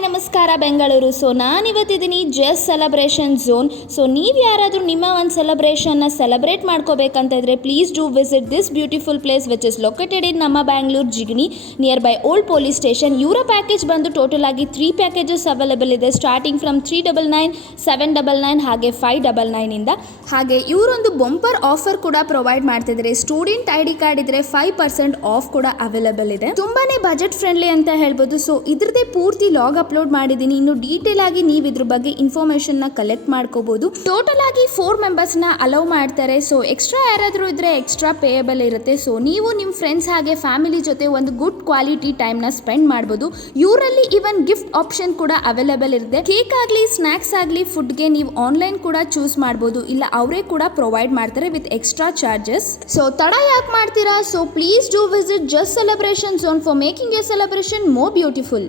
Hi ನಮಸ್ಕಾರ Bengaluru. So ನಾನಿವತ್ತಿದ್ದೀನಿ just celebration zone. So ನೀವು ಯಾರಾದರೂ ನಿಮ್ಮ ಒಂದು ಸೆಲೆಬ್ರೇಷನ್ನ ಸೆಲೆಬ್ರೇಟ್ ಮಾಡ್ಕೋಬೇಕಂತ ಇದ್ರೆ please do visit this beautiful place which is located in ನಮ್ಮ Bangalore Jigani near by old police station. ಇವರ ಪ್ಯಾಕೇಜ್ ಬಂದು ಟೋಟಲ್ ಆಗಿ 3 ಪ್ಯಾಕೇಜಸ್ ಅವೈಲೇಬಲ್ ಇದೆ, ಸ್ಟಾರ್ಟಿಂಗ್ ಫ್ರಮ್ 399, 799 ಹಾಗೆ 599 ಇಂದ. ಹಾಗೆ ಇವರೊಂದು ಬಂಪರ್ ಆಫರ್ ಕೂಡ ಪ್ರೊವೈಡ್ ಮಾಡ್ತಿದ್ದಾರೆ. ಸ್ಟೂಡೆಂಟ್ ID ಕಾರ್ಡ್ ಇದ್ರೆ 5% ಆಫ್ ಕೂಡ ಅವೈಲೇಬಲ್ ಇದೆ. ತುಂಬಾನೇ ಬಜೆಟ್ ಫ್ರೆಂಡ್ಲಿ ಅಂತ ಹೇಳ್ಬೋದು. ಸೊ ಇದ್ರದ್ದೇ ಪೂರ್ತಿ ಲಾಗ್ ಅಪ್ಲೋಡ್ ಮಾಡಿದ್ದೀನಿ. ಇನ್ನು ಡೀಟೇಲ್ ಆಗಿ ನೀವು ಇದ್ರ ಬಗ್ಗೆ ಇನ್ಫಾರ್ಮೇಶನ್ ನ ಕಲೆಕ್ಟ್ ಮಾಡ್ಕೋಬಹುದು. ಟೋಟಲ್ ಆಗಿ 4 ಮೆಂಬರ್ಸ್ ನ ಅಲೌ ಮಾಡ್ತಾರೆ. ಸೊ ಎಕ್ಸ್ಟ್ರಾ ಯಾರಾದ್ರೂ ಇದ್ರೆ ಎಕ್ಸ್ಟ್ರಾ ಪೇಯಬಲ್ ಇರುತ್ತೆ. ಸೊ ನೀವು ನಿಮ್ಮ ಫ್ರೆಂಡ್ಸ್ ಹಾಗೆ ಫ್ಯಾಮಿಲಿ ಜೊತೆ ಒಂದು ಗುಡ್ ಕ್ವಾಲಿಟಿ ಟೈಮ್ ನ ಸ್ಪೆಂಡ್ ಮಾಡಬಹುದು. ಇವರಲ್ಲಿ ಇವನ್ ಗಿಫ್ಟ್ ಆಪ್ಷನ್ ಕೂಡ ಅವೈಲೇಬಲ್ ಇರುತ್ತೆ. ಕೇಕ್ ಆಗಲಿ ಸ್ನಾಕ್ಸ್ ಆಗಲಿ ಫುಡ್ಗೆ ನೀವು ಆನ್ಲೈನ್ ಕೂಡ ಚೂಸ್ ಮಾಡಬಹುದು, ಇಲ್ಲ ಅವರೇ ಕೂಡ ಪ್ರೊವೈಡ್ ಮಾಡ್ತಾರೆ ವಿತ್ ಎಕ್ಸ್ಟ್ರಾ ಚಾರ್ಜಸ್. ಸೊ ತಡ ಯಾಕೆ ಮಾಡ್ತೀರಾ? So please do visit just celebration zone for making A celebration more beautiful.